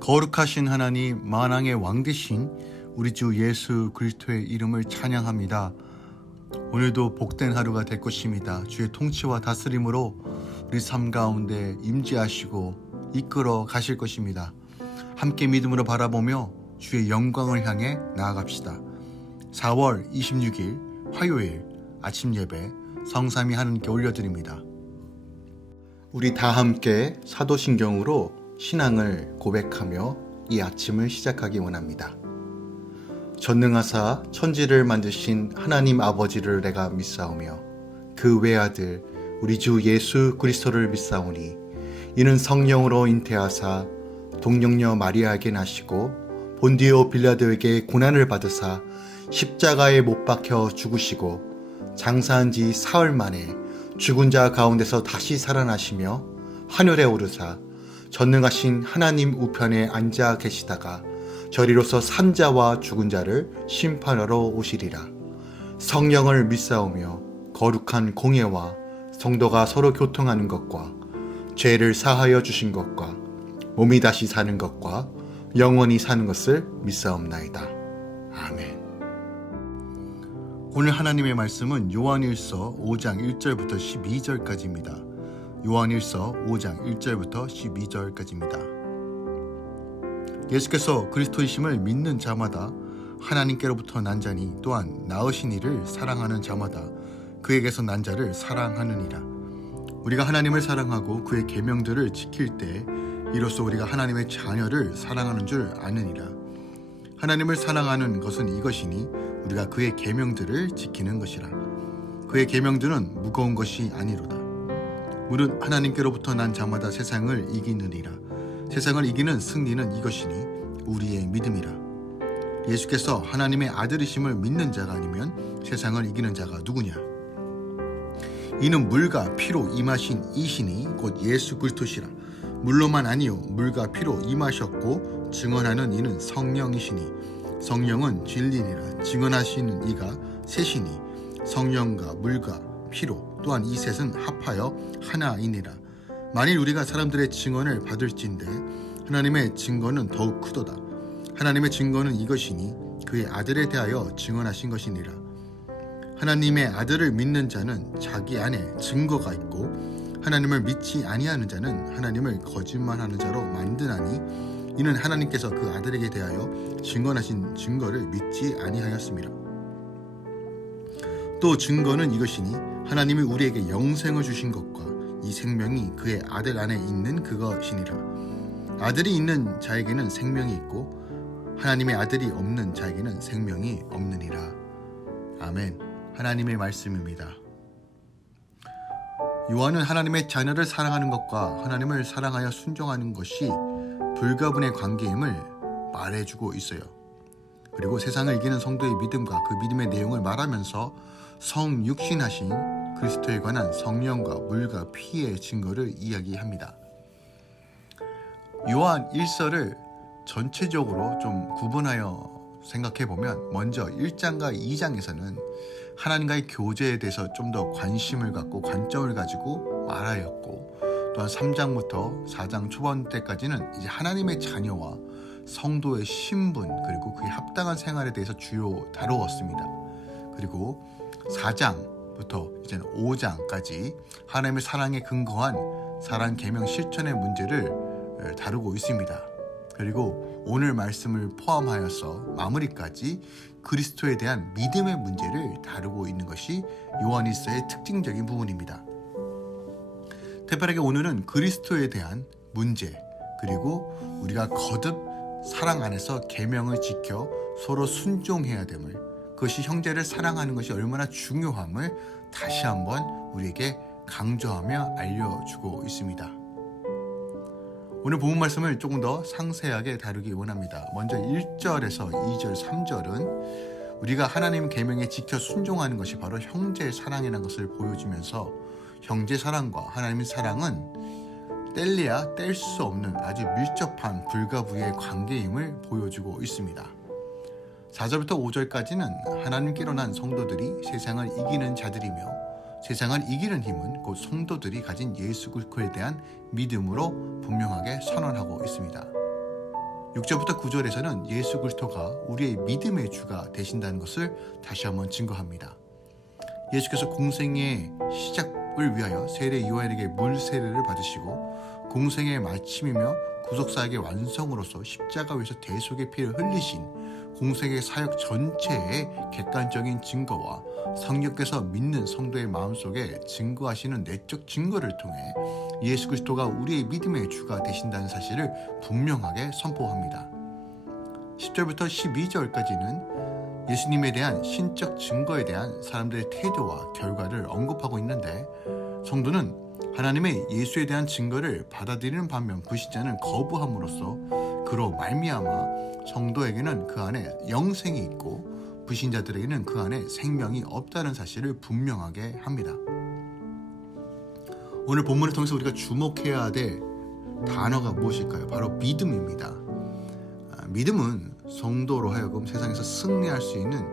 거룩하신 하나님, 만왕의 왕 되신 우리 주 예수 그리스도의 이름을 찬양합니다. 오늘도 복된 하루가 될 것입니다. 주의 통치와 다스림으로 우리 삶 가운데 임재하시고 이끌어 가실 것입니다. 함께 믿음으로 바라보며 주의 영광을 향해 나아갑시다. 4월 26일 화요일 아침 예배 성삼위 하나님께 올려드립니다. 우리 다 함께 사도신경으로 신앙을 고백하며 이 아침을 시작하기 원합니다. 전능하사 천지를 만드신 하나님 아버지를 내가 믿사오며 그 외아들 우리 주 예수 그리스도를 믿사오니 이는 성령으로 잉태하사 동정녀 마리아에게 나시고 본디오 빌라도에게 고난을 받으사 십자가에 못 박혀 죽으시고 장사한 지 사흘 만에 죽은 자 가운데서 다시 살아나시며 하늘에 오르사 전능하신 하나님 우편에 앉아 계시다가 저리로서 산자와 죽은 자를 심판하러 오시리라. 성령을 믿사오며 거룩한 공예와 성도가 서로 교통하는 것과 죄를 사하여 주신 것과 몸이 다시 사는 것과 영원히 사는 것을 믿사옵나이다. 아멘. 오늘 하나님의 말씀은 요한일서 5장 1절부터 12절까지입니다. 요한일서 5장 1절부터 12절까지입니다. 예수께서 그리스도이심을 믿는 자마다 하나님께로부터 난 자니 또한 낳으신 이를 사랑하는 자마다 그에게서 난 자를 사랑하느니라. 우리가 하나님을 사랑하고 그의 계명들을 지킬 때 이로써 우리가 하나님의 자녀를 사랑하는 줄 아느니라. 하나님을 사랑하는 것은 이것이니 우리가 그의 계명들을 지키는 것이라. 그의 계명들은 무거운 것이 아니로다. 무릇 하나님께로부터 난 자마다 세상을 이기느니라. 세상을 이기는 승리는 이것이니 우리의 믿음이라. 예수께서 하나님의 아들이심을 믿는 자가 아니면 세상을 이기는 자가 누구냐? 이는 물과 피로 임하신 이신이 곧 예수 그리스도시라. 물로만 아니요 물과 피로 임하셨고 증언하는 이는 성령이시니 성령은 진리니라. 증언하시는 이가 셋이니 성령과 물과 피로 또한 이 셋은 합하여 하나이니라. 만일 우리가 사람들의 증언을 받을진대 하나님의 증거는 더욱 크도다. 하나님의 증거는 이것이니 그의 아들에 대하여 증언하신 것이니라. 하나님의 아들을 믿는 자는 자기 안에 증거가 있고 하나님을 믿지 아니하는 자는 하나님을 거짓말하는 자로 만드나니 이는 하나님께서 그 아들에게 대하여 증언하신 증거를 믿지 아니하였습니다. 또 증거는 이것이니 하나님이 우리에게 영생을 주신 것과 이 생명이 그의 아들 안에 있는 그것이니라. 아들이 있는 자에게는 생명이 있고 하나님의 아들이 없는 자에게는 생명이 없느니라. 아멘. 하나님의 말씀입니다. 요한은 하나님의 자녀를 사랑하는 것과 하나님을 사랑하여 순종하는 것이 불가분의 관계임을 말해주고 있어요. 그리고 세상을 이기는 성도의 믿음과 그 믿음의 내용을 말하면서 성육신하신 그리스도에 관한 성령과 물과 피의 증거를 이야기합니다. 요한 1서를 전체적으로 좀 구분하여 생각해보면 먼저 1장과 2장에서는 하나님과의 교제에 대해서 좀 더 관심을 갖고 관점을 가지고 말하였고 또한 3장부터 4장 초반 때까지는 이제 하나님의 자녀와 성도의 신분 그리고 그에 합당한 생활에 대해서 주요 다루었습니다. 그리고 4장부터 이제는 5장까지 하나님의 사랑에 근거한 사랑 계명 실천의 문제를 다루고 있습니다. 그리고 오늘 말씀을 포함하여서 마무리까지 그리스도에 대한 믿음의 문제를 다루고 있는 것이 요한일서의 특징적인 부분입니다. 특별하게 오늘은 그리스도에 대한 문제 그리고 우리가 거듭 사랑 안에서 계명을 지켜 서로 순종해야 됨을 그것이 형제를 사랑하는 것이 얼마나 중요함을 다시 한번 우리에게 강조하며 알려주고 있습니다. 오늘 본문 말씀을 조금 더 상세하게 다루기 원합니다. 먼저 1절에서 2절, 3절은 우리가 하나님 계명에 지켜 순종하는 것이 바로 형제 사랑이라는 것을 보여주면서 형제 사랑과 하나님의 사랑은 뗄래야 뗄 수 없는 아주 밀접한 불가부의 관계임을 보여주고 있습니다. 4절부터 5절까지는 하나님께로 난 성도들이 세상을 이기는 자들이며 세상을 이기는 힘은 곧 성도들이 가진 예수 그리스도에 대한 믿음으로 분명하게 선언하고 있습니다. 6절부터 9절에서는 예수 그리스도가 우리의 믿음의 주가 되신다는 것을 다시 한번 증거합니다. 예수께서 공생의 시작을 위하여 세례 요한에게 물 세례를 받으시고 공생의 마침이며 구속사역의 완성으로서 십자가 위에서 대속의 피를 흘리신 공생의 사역 전체의 객관적인 증거와 성령께서 믿는 성도의 마음속에 증거하시는 내적 증거를 통해 예수 그리스도가 우리의 믿음의 주가 되신다는 사실을 분명하게 선포합니다. 10절부터 12절까지는 예수님에 대한 신적 증거에 대한 사람들의 태도와 결과를 언급하고 있는데, 성도는 하나님의 예수에 대한 증거를 받아들이는 반면 불신자는 거부함으로써 그로 말미암아 성도에게는 그 안에 영생이 있고 불신자들에게는 그 안에 생명이 없다는 사실을 분명하게 합니다. 오늘 본문을 통해서 우리가 주목해야 될 단어가 무엇일까요? 바로 믿음입니다. 믿음은 성도로 하여금 세상에서 승리할 수 있는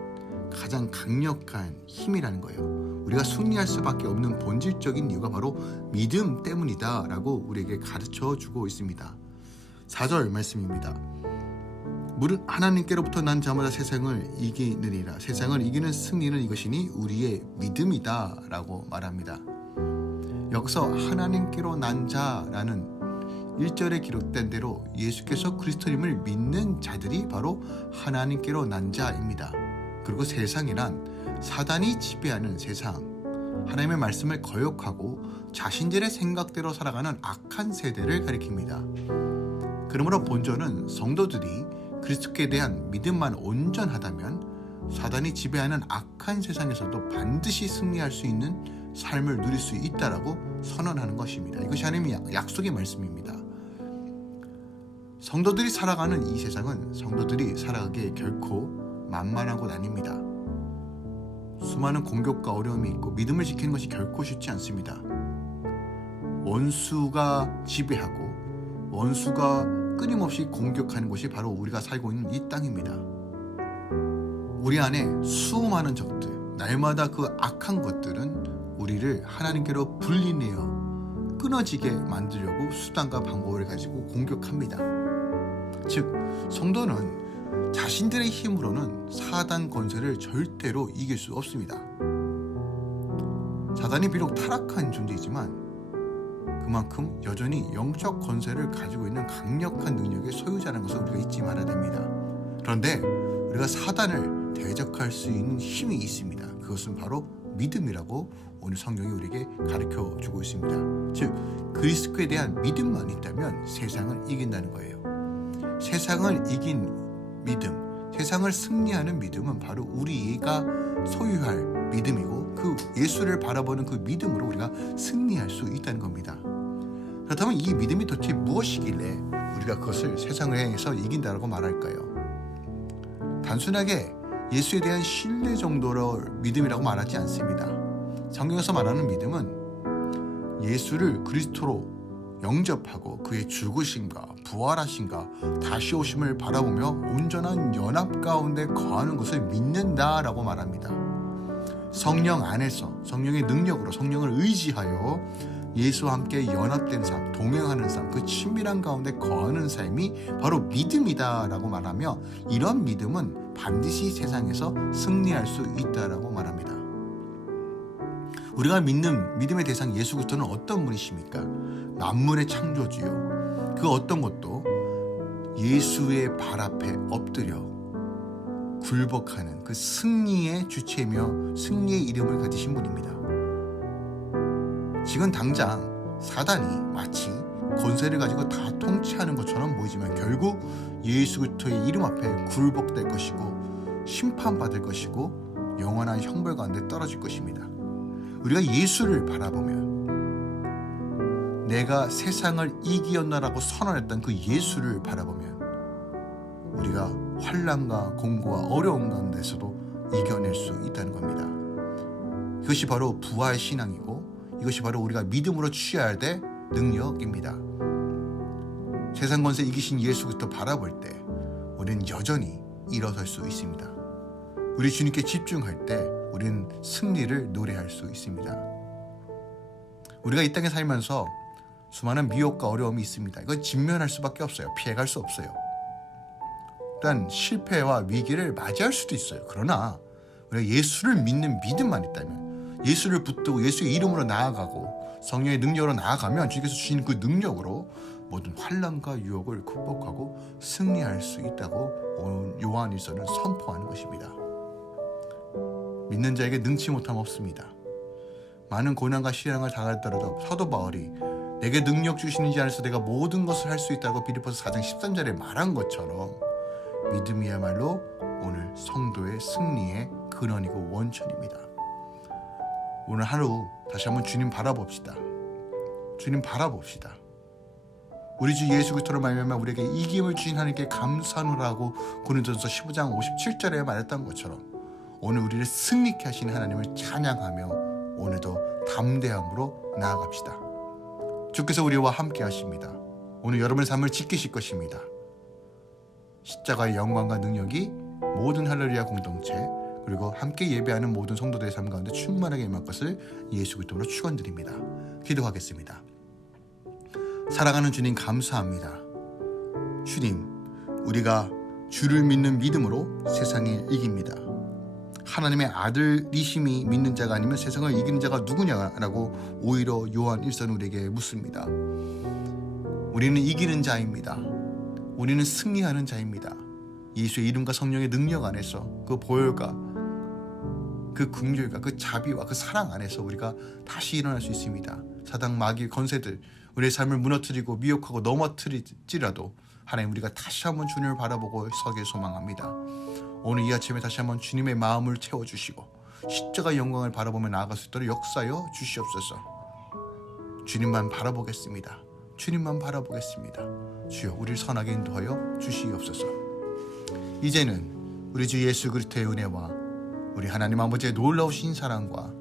가장 강력한 힘이라는 거예요. 우리가 승리할 수밖에 없는 본질적인 이유가 바로 믿음 때문이다 라고 우리에게 가르쳐주고 있습니다. 4절 말씀입니다. 무릇 하나님께로부터 난 자마다 세상을 이기느니라. 세상을 이기는 승리는 이것이니 우리의 믿음이다 라고 말합니다. 여기서 하나님께로 난 자라는 1절에 기록된 대로 예수께서 그리스도님을 믿는 자들이 바로 하나님께로 난 자입니다. 그리고 세상이란 사단이 지배하는 세상, 하나님의 말씀을 거역하고 자신들의 생각대로 살아가는 악한 세대를 가리킵니다. 그러므로 본절은 성도들이 그리스도께 대한 믿음만 온전하다면 사단이 지배하는 악한 세상에서도 반드시 승리할 수 있는 삶을 누릴 수 있다라고 선언하는 것입니다. 이것이 하나님의 약속의 말씀입니다. 성도들이 살아가는 이 세상은 성도들이 살아가기에 결코 만만한 곳 아닙니다. 수많은 공격과 어려움이 있고 믿음을 지키는 것이 결코 쉽지 않습니다. 원수가 지배하고 원수가 끊임없이 공격하는 곳이 바로 우리가 살고 있는 이 땅입니다. 우리 안에 수많은 적들, 날마다 그 악한 것들은 우리를 하나님께로 분리내어 끊어지게 만들려고 수단과 방법을 가지고 공격합니다. 즉, 성도는 자신들의 힘으로는 사단 권세를 절대로 이길 수 없습니다. 사단이 비록 타락한 존재이지만 그만큼 여전히 영적 권세를 가지고 있는 강력한 능력의 소유자라는 것을 우리가 잊지 말아야 됩니다. 그런데 우리가 사단을 대적할 수 있는 힘이 있습니다. 그것은 바로 믿음이라고 오늘 성경이 우리에게 가르쳐주고 있습니다. 즉, 그리스도에 대한 믿음만 있다면 세상을 이긴다는 거예요. 세상을 이긴 믿음, 세상을 승리하는 믿음은 바로 우리가 소유할 믿음이고 그 예수를 바라보는 그 믿음으로 우리가 승리할 수 있다는 겁니다. 그렇다면 이 믿음이 도대체 무엇이길래 우리가 그것을 세상을 향해서 이긴다고 말할까요? 단순하게 예수에 대한 신뢰 정도로 믿음이라고 말하지 않습니다. 성경에서 말하는 믿음은 예수를 그리스도로 영접하고 그의 죽으심과 부활하심과 다시 오심을 바라보며 온전한 연합 가운데 거하는 것을 믿는다라고 말합니다. 성령 안에서 성령의 능력으로 성령을 의지하여 예수와 함께 연합된 삶, 동행하는 삶, 그 친밀한 가운데 거하는 삶이 바로 믿음이다라고 말하며 이런 믿음은 반드시 세상에서 승리할 수 있다라고 말합니다. 우리가 믿는 믿음의 대상 예수 그리스도는 어떤 분이십니까? 만물의 창조주요. 그 어떤 것도 예수의 발 앞에 엎드려 굴복하는 그 승리의 주체이며 승리의 이름을 가지신 분입니다. 지금 당장 사단이 마치 권세를 가지고 다 통치하는 것처럼 보이지만 결국 예수 그리스도의 이름 앞에 굴복될 것이고 심판받을 것이고 영원한 형벌 가운데 떨어질 것입니다. 우리가 예수를 바라보면 내가 세상을 이기었나라고 선언했던 그 예수를 바라보면 우리가 환난과 공고와 어려움 가운데서도 이겨낼 수 있다는 겁니다. 이것이 바로 부활 신앙이고 이것이 바로 우리가 믿음으로 취해야 될 능력입니다. 세상 권세 이기신 예수 그리스도 바라볼 때 우리는 여전히 일어설 수 있습니다. 우리 주님께 집중할 때 우리는 승리를 노래할 수 있습니다. 우리가 이 땅에 살면서 수많은 미혹과 어려움이 있습니다. 이건 직면할 수밖에 없어요. 피해갈 수 없어요. 어떤 실패와 위기를 맞이할 수도 있어요. 그러나 우리가 예수를 믿는 믿음만 있다면, 예수를 붙들고 예수의 이름으로 나아가고 성령의 능력으로 나아가면 주님께서 주신 그 능력으로 모든 환난과 유혹을 극복하고 승리할 수 있다고 오늘 요한일서는 선포하는 것입니다. 믿는 자에게 능치 못함 없습니다. 많은 고난과 시련을 당하더라도 사도 바울이 내게 능력 주시는 자 안에서 내가 모든 것을 할 수 있다고 빌립보서 4장 13절에 말한 것처럼 믿음이야말로 오늘 성도의 승리의 근원이고 원천입니다. 오늘 하루 다시 한번 주님 바라봅시다. 주님 바라봅시다. 우리 주 예수 그리스도로 말미암아 우리에게 이김을 주신 하나님께 감사하노라고 고린도전서 15장 57절에 말했던 것처럼 오늘 우리를 승리케 하시는 하나님을 찬양하며 오늘도 담대함으로 나아갑시다. 주께서 우리와 함께 하십니다. 오늘 여러분의 삶을 지키실 것입니다. 십자가의 영광과 능력이 모든 할렐루야 공동체 그리고 함께 예배하는 모든 성도들의 삶 가운데 충만하게 임할 것을 예수 그리스도로 축원드립니다. 기도하겠습니다. 사랑하는 주님 감사합니다. 주님, 우리가 주를 믿는 믿음으로 세상을 이깁니다. 하나님의 아들이심이 믿는 자가 아니면 세상을 이기는 자가 누구냐라고 오히려 요한 1서는 우리에게 묻습니다. 우리는 이기는 자입니다. 우리는 승리하는 자입니다. 예수의 이름과 성령의 능력 안에서 그 보혈과 그 긍휼과 그 자비와 그 사랑 안에서 우리가 다시 일어날 수 있습니다. 사단 마귀의 권세들 우리의 삶을 무너뜨리고 미혹하고 넘어뜨릴지라도 하나님 우리가 다시 한번 주님을 바라보고 서길 소망합니다. 오늘 이 아침에 다시 한번 주님의 마음을 채워주시고 십자가의 영광을 바라보며 나아갈 수 있도록 역사여 주시옵소서. 주님만 바라보겠습니다. 주님만 바라보겠습니다. 주여 우리를 선하게 인도하여 주시옵소서. 이제는 우리 주 예수 그리스도의 은혜와 우리 하나님 아버지의 놀라우신 사랑과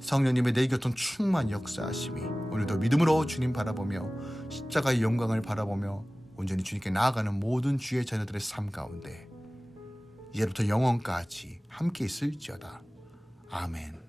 성령님의 내 곁은 충만 역사하심이 오늘도 믿음으로 주님 바라보며 십자가의 영광을 바라보며 온전히 주님께 나아가는 모든 주의 자녀들의 삶 가운데 이제부터 영원까지 함께 있을지어다. 아멘.